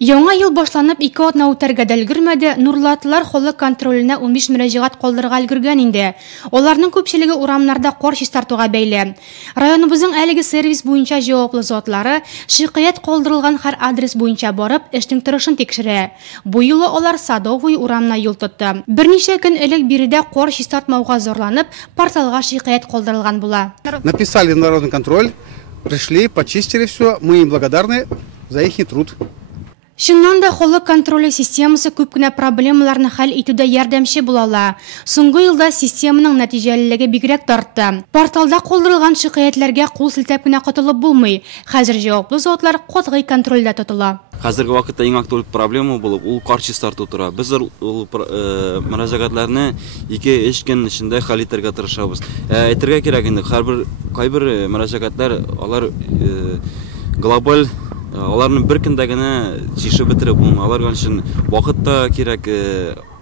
Яңа ел башланып 2 атна үтәргә дә өлгермәде, Нурлатлар холык контроленә 15 мөрәҗәгать калдырырга өлгергән инде. Аларның күпчелеге урамнарда кар чистартуга бәйле. Районыбызның әлеге сервис буенча җаваплы затлары шикаят калдырылган һәр адрес буенча барып, эшнең торышын тикшерә. Бу юлы алар Садовый урамына юл тотты. Берничә көн элек биредә кар чистартмауга зарланып, порталга шикаят калдырылган була. Написали народный контроль, пришли, почистили все. Мы им благодарны за их труд. Шуннан да холык контроле системасы күп кенә проблемаларны хәл итүдә ярдәмче була ала. Соңгы елда системаның нәтиҗәлелеге бигрәк тартты. Порталда калдырылган шикаятләргә кул селтәп кенә котылып булмый. Хәзер җаваплы затлар катгый контрольдә тотыла. Хәзерге вакытта иң актуаль проблема булып, ул кар чистарту тора. Без ул мөрәҗәгатләрне 2-3 көн эчендә хәл итәргә тырышабыз. Әйтергә кирәк инде, кайбер мөрәҗәгатләр алар глобаль аларның бер көндә генә чишеп бетереп булмый. Аларга өчен вакыт та кирәк,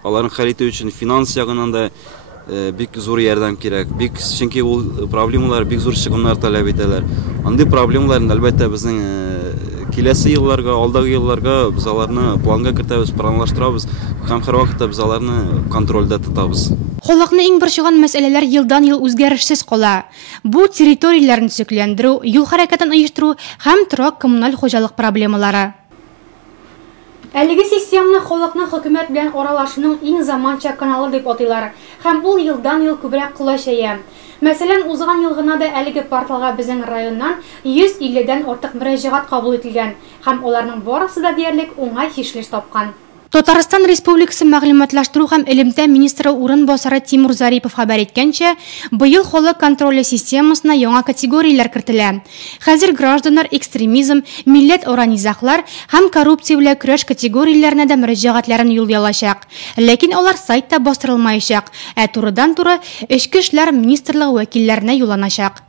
аларны хәл итү өчен финанс ягыннан да бик зур ярдәм кирәк. Чөнки ул проблемалар бик зур чыгымнар таләп итәләр. Андый проблемаларны әлбәттә безнең киләсе елларга, алдагы елларга без аларны планга кертәбез, планлаштырабыз һәм һәр вакытта без аларны контрольдә тотабыз. Халыкны иң борчыган мәсьәләләр елдан-ел үзгәрешсез кала. Бу территорияләрне төзекләндерү, юл хәрәкәтен оештыру һәм торак коммуналь хуҗалык проблемалары. Әлеге системаны халыкның хөкүмәт белән аралашуның иң заманча каналы дип атыйлар, һәм ул елдан-ел күбрәк кулайшая. Мәсәлән, узган ел гына да әлеге порталга безнең районнан 150дән артык мөрәҗәгать кабул ителгән, һәм аларның барысы да диярлек уңай чишелеш тапкан. Татарстан Республикасы мәгълүматлаштыру һәм элемтә министры урынбасары Тимур Зарипов хәбәр иткәнчә, быел холык контроле системасына яңа категорияләр кертелә. Хәзер гражданнар экстремизм, милләт-ара низаглар һәм коррупция белән көрәш категорияләренә дә мөрәҗәгатләрен юллаячак. Ләкин алар сайтта бастырылмаячак, турыдан-туры Эчке эшләр министрлыгы вәкилләренә юлланачак.